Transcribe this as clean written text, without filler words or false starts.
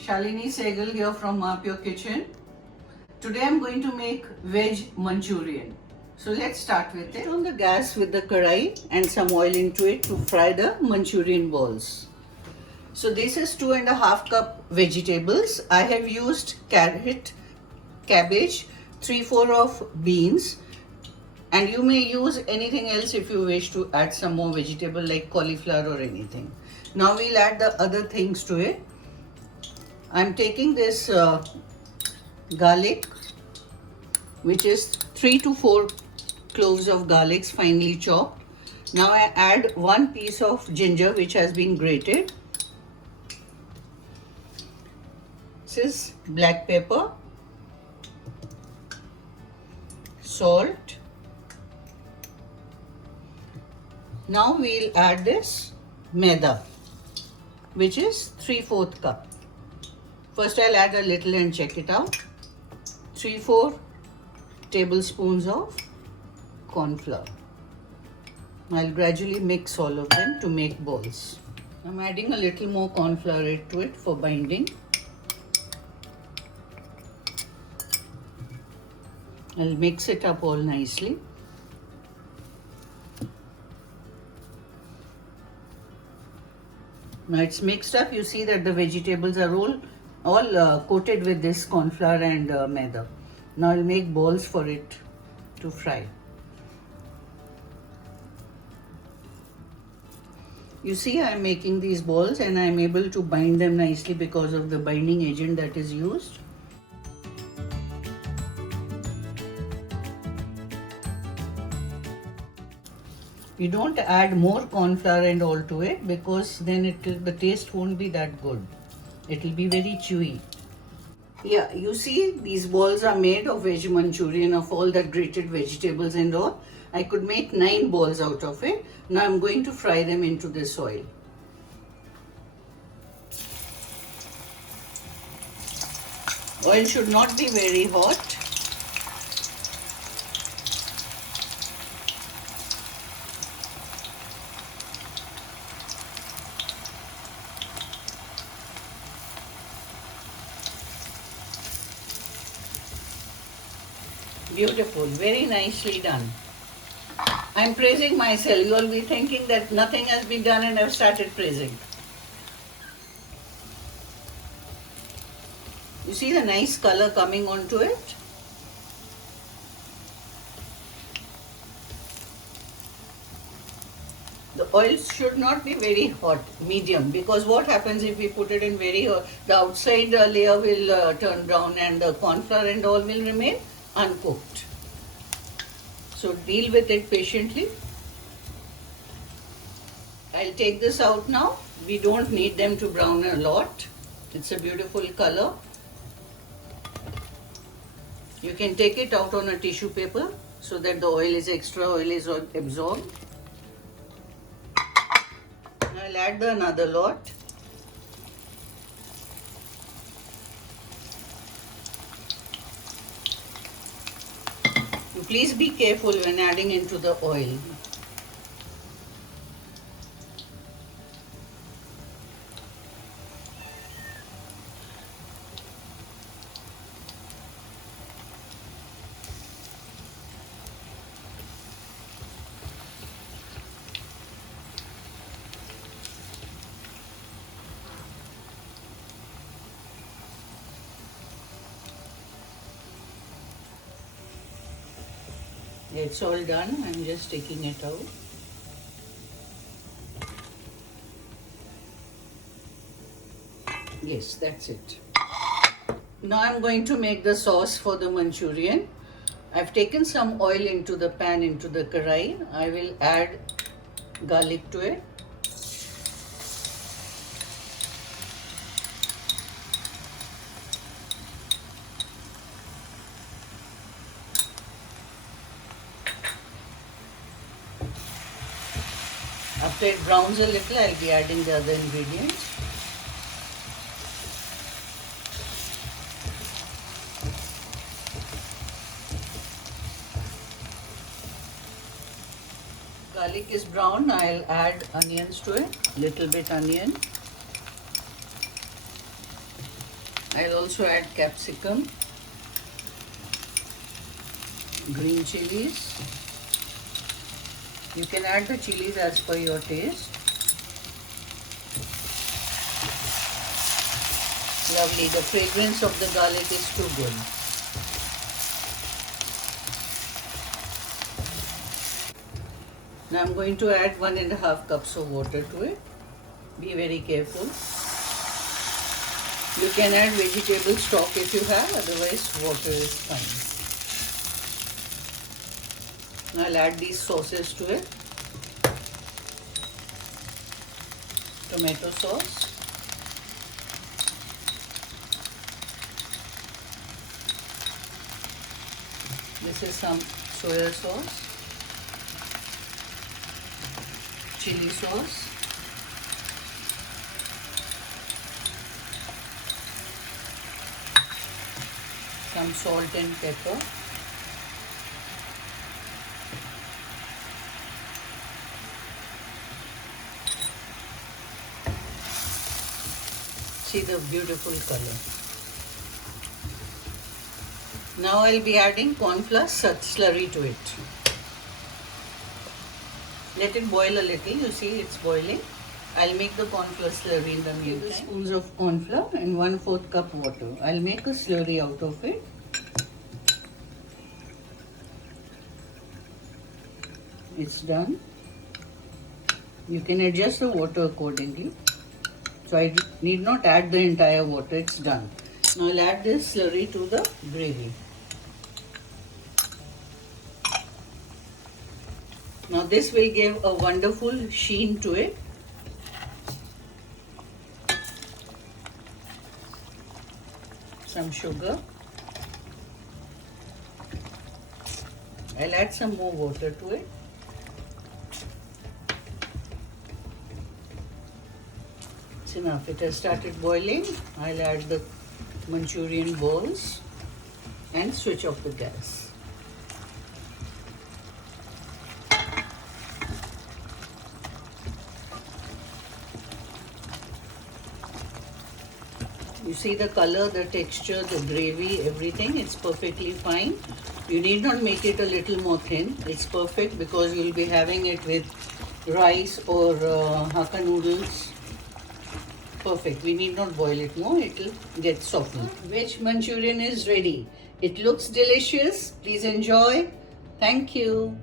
Shalini Sehgal here from Pure Kitchen. Today I'm going to make veg Manchurian. So let's start with it. On the gas with the karai and some oil into it to fry the Manchurian balls. So this is 2.5 cup vegetables. I have used carrot, cabbage, 3/4 of beans, and you may use anything else if you wish to add some more vegetable like cauliflower or anything. Now we'll add the other things to it. I'm taking this garlic, which is 3 to 4 cloves of garlic finely chopped. Now I add 1 piece of ginger which has been grated. This is black pepper, salt. Now we'll add this maida, which is 3/4 cup. First I'll add a little and check it out. 3/4 tablespoons of corn flour. I'll gradually mix all of them to make balls. I'm adding a little more corn flour to it for binding. I'll mix it up all nicely. Now it's mixed up. You see that the vegetables are all coated with this corn flour and maida. Now I'll make balls for it to fry. You see I'm making these balls and I'm able to bind them nicely because of the binding agent that is used. You don't add more corn flour and all to it because then the taste won't be that good. It will be very chewy. Yeah, you see these balls are made of veg Manchurian, of all the grated vegetables and all. I could make 9 balls out of it. Now I'm going to fry them into this oil. Oil should not be very hot. Beautiful, very nicely done. I'm praising myself. You'll be thinking that nothing has been done and I've started praising. You see the nice color coming onto it? The oil should not be very hot, medium, because what happens if we put it in very hot, the outside layer will turn brown and the corn flour and all will remain uncooked. So deal with it patiently. I'll take this out now. We don't need them to brown a lot. It's a beautiful color. You can take it out on a tissue paper so that the extra oil is absorbed. I'll add another lot. Please be careful when adding into the oil. It's all done. I'm just taking it out. Yes, that's it. Now I'm going to make the sauce for the Manchurian. I've taken some oil into the pan, into the karai. I will add garlic to it. After it browns a little, I'll be adding the other ingredients. Garlic is brown, I'll add onions to it, little bit onion. I'll also add capsicum, green chilies. You can add the chilies as per your taste. Lovely. The fragrance of the garlic is too good. Now I'm going to add 1.5 cups of water to it. Be very careful. You can add vegetable stock if you have, otherwise water is fine. Now I'll add these sauces to it. Tomato sauce. This is some soya sauce. Chili sauce. Some salt and pepper. See the beautiful color. Now I'll be adding corn flour slurry to it. Let it boil a little. You see it's boiling. I'll make the corn flour slurry in the meantime. 2 spoons of corn flour and 1/4 cup water. I'll make a slurry out of it. It's done. You can adjust the water accordingly. So I need not add the entire water. It's done. Now I'll add this slurry to the gravy. Now this will give a wonderful sheen to it. Some sugar. I'll add some more water to it. It's enough. It has started boiling. I'll add the Manchurian balls and switch off the gas. You see the color, the texture, the gravy, everything, it's perfectly fine. You need not make it a little more thin. It's perfect because you'll be having it with rice or Hakka noodles. Perfect. We need not boil it more. It will get softened. Veg Manchurian is ready. It looks delicious. Please enjoy. Thank you.